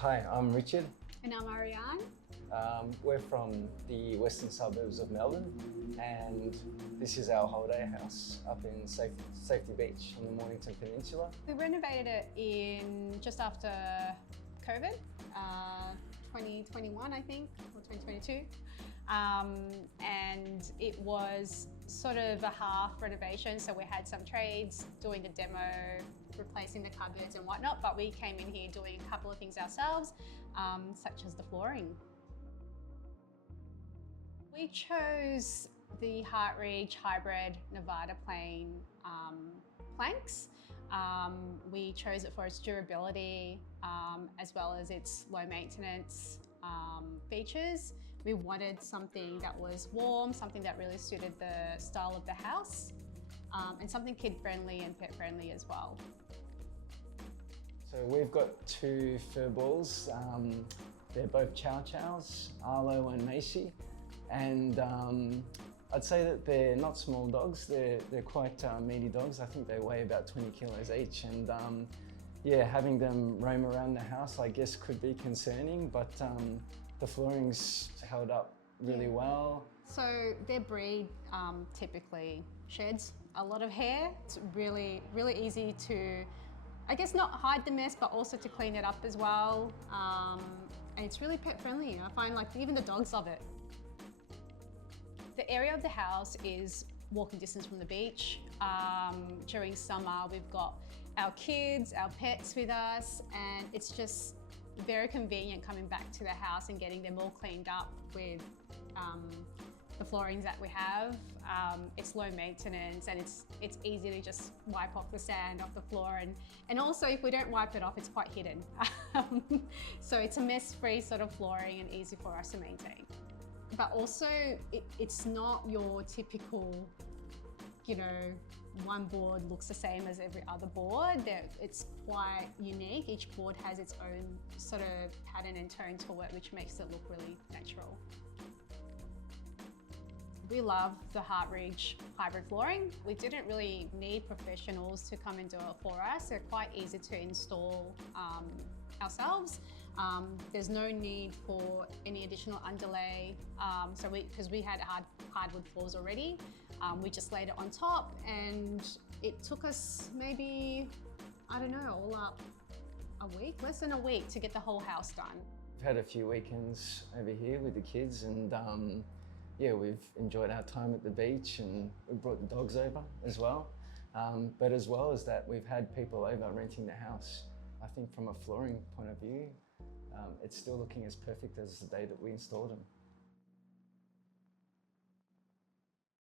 Hi, I'm Richard. And I'm Ariane. We're from the western suburbs of Melbourne, and this is our holiday house up in Safety Beach on the Mornington Peninsula. We renovated it in just after COVID, 2021 I think, or 2022. And it was sort of a half renovation, so we had some trades doing the demo, replacing the cupboards and whatnot, but we came in here doing a couple of things ourselves, such as the flooring. We chose the Heartridge hybrid Nevada plane planks. We chose it for its durability as well as its low maintenance features. We wanted something that was warm, something that really suited the style of the house, and something kid-friendly and pet-friendly as well. So we've got two fur balls. They're both Chow Chows, Arlo and Macy, and I'd say that they're not small dogs. They're quite meaty dogs. I think they weigh about 20 kilos each, and yeah, having them roam around the house, I guess, could be concerning, but the flooring's held up really well. So their breed typically sheds a lot of hair. It's really easy to, I guess, not hide the mess, but also to clean it up as well. And it's really pet friendly. I find like even the dogs love it. The area of the house is walking distance from the beach. During summer, we've got our kids, our pets with us, and it's just very convenient coming back to the house and getting them all cleaned up with the floorings that we have. It's low maintenance, and it's easy to just wipe off the sand off the floor, and also if we don't wipe it off, it's quite hidden. So it's a mess-free sort of flooring and easy for us to maintain. But also, it's not your typical, you know, one board looks the same as every other board. It's quite unique. Each board has its own sort of pattern and tone to it, which makes it look really natural. We love the Heartridge hybrid flooring. We didn't really need professionals to come and do it for us. They're quite easy to install ourselves. There's no need for any additional underlay. Because we had hardwood floors already, we just laid it on top, and it took us maybe, I don't know, all up a week, less than a week to get the whole house done. We've had a few weekends over here with the kids, and yeah, we've enjoyed our time at the beach, and we brought the dogs over as well. But as well as that, we've had people over renting the house. I think from a flooring point of view, it's still looking as perfect as the day that we installed them.